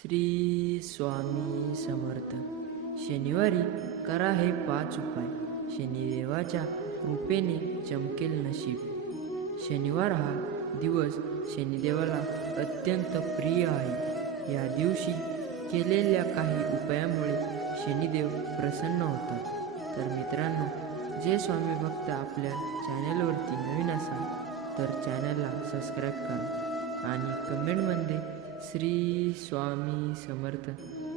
श्री स्वामी समर्थ. शनिवारी करा हे 5 उपाय, शनिदेवाच्या कृपेने चमकेल नशीब. शनिवार हा दिवस शनिदेवाला अत्यंत प्रिय आहे. या दिवशी केलेल्या काही उपायामुळे शनिदेव प्रसन्न होतात. तर मित्रांनो, जे स्वामी भक्त आपल्या चॅनलवरती नवीन असाल तर चॅनलला सबस्क्राईब करा आणि कमेंटमध्ये श्री स्वामी समर्थ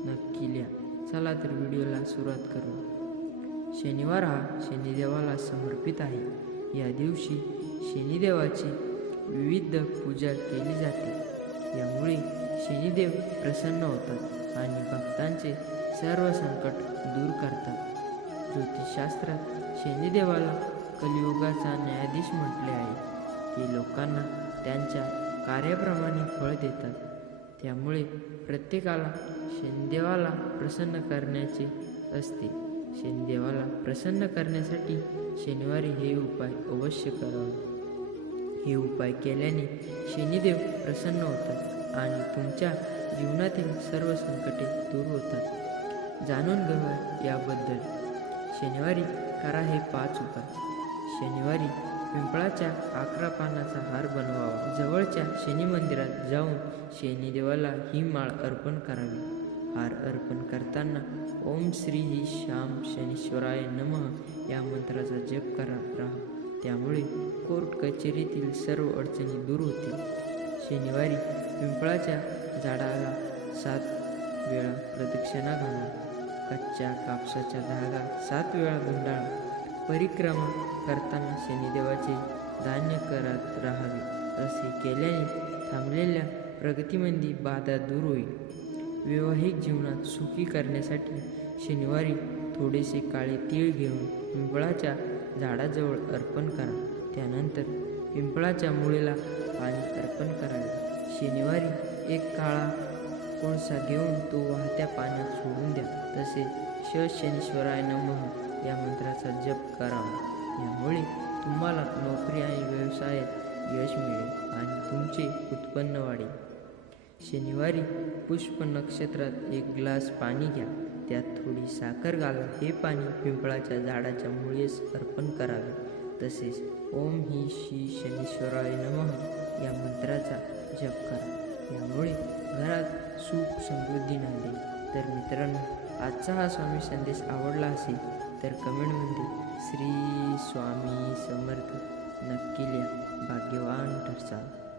नक्की लिहा. चला तर व्हिडिओला सुरुवात करू. शनिवार हा शनिदेवाला समर्पित आहे. या दिवशी शनिदेवाची विविध पूजा केली जाते. यामुळे शनिदेव प्रसन्न होतात आणि भक्तांचे सर्व संकट दूर करतात. ज्योतिषशास्त्रात शनिदेवाला कलियुगाचा न्यायाधीश म्हटले आहे. ते लोकांना त्यांच्या कार्याप्रमाणे फळ देतात. त्यामुळे प्रत्येकाला शनिदेवाला प्रसन्न करण्याचे असते. शनिदेवाला प्रसन्न करण्यासाठी शनिवारी हे उपाय अवश्य करावे. हे उपाय केल्याने शनिदेव प्रसन्न होतात आणि तुमच्या जीवनातील सर्व संकटे दूर होतात. जाणून घेऊया याबद्दल. शनिवारी करा हे 5 उपाय. शनिवारी पिंपळाच्या 11 पानाचा हार बनवावा. जवळच्या शनी मंदिरात जाऊन शनिदेवाला ही माळ अर्पण करावी. हार अर्पण करताना ओम श्री श्याम शनीश्वराय नमः या मंत्राचा जप करत राहा. त्यामुळे कोर्ट कचेरीतील सर्व अडचणी दूर होतील. शनिवारी पिंपळाच्या झाडाला 7 वेळा प्रदक्षिणा घाला. कच्च्या कापसाचा धागा 7 वेळा गुंडाळा. परिक्रमा करताना शनिदेवाचे धान्य करत राहावे. असे केल्याने थांबलेल्या प्रगतीमध्ये बाधा दूर होईल. वैवाहिक जीवनात सुखी करण्यासाठी शनिवारी थोडेसे काळे तीळ घेऊन पिंपळाच्या झाडाजवळ अर्पण करा. त्यानंतर पिंपळाच्या मुळेला पाणी अर्पण करावे. शनिवारी एक काळा कोळसा घेऊन तो वाहत्या पाण्यात सोडून द्या. तसेच शनीश्वराय नमः या मंत्राचा जप करावा. यामुळे तुम्हाला नोकरी आणि व्यवसायात यश मिळेल आणि तुमचे उत्पन्न वाढेल. शनिवारी पुष्प नक्षत्रात एक ग्लास पाणी घ्या. त्यात थोडी साखर घाला. हे पाणी पिंपळाच्या झाडाच्या मुळेस अर्पण करावे. तसेच ओम ही श्री शनीश्वराय नमः या मंत्राचा जप करा. यामुळे घरात सुख समृद्धी नांदेल. तर मित्रांनो, आजचा हा स्वामी संदेश आवडला असेल तर कमेंटमध्ये श्री स्वामी समर्थ नक्की लिहा. भाग्यवान ठरसाल.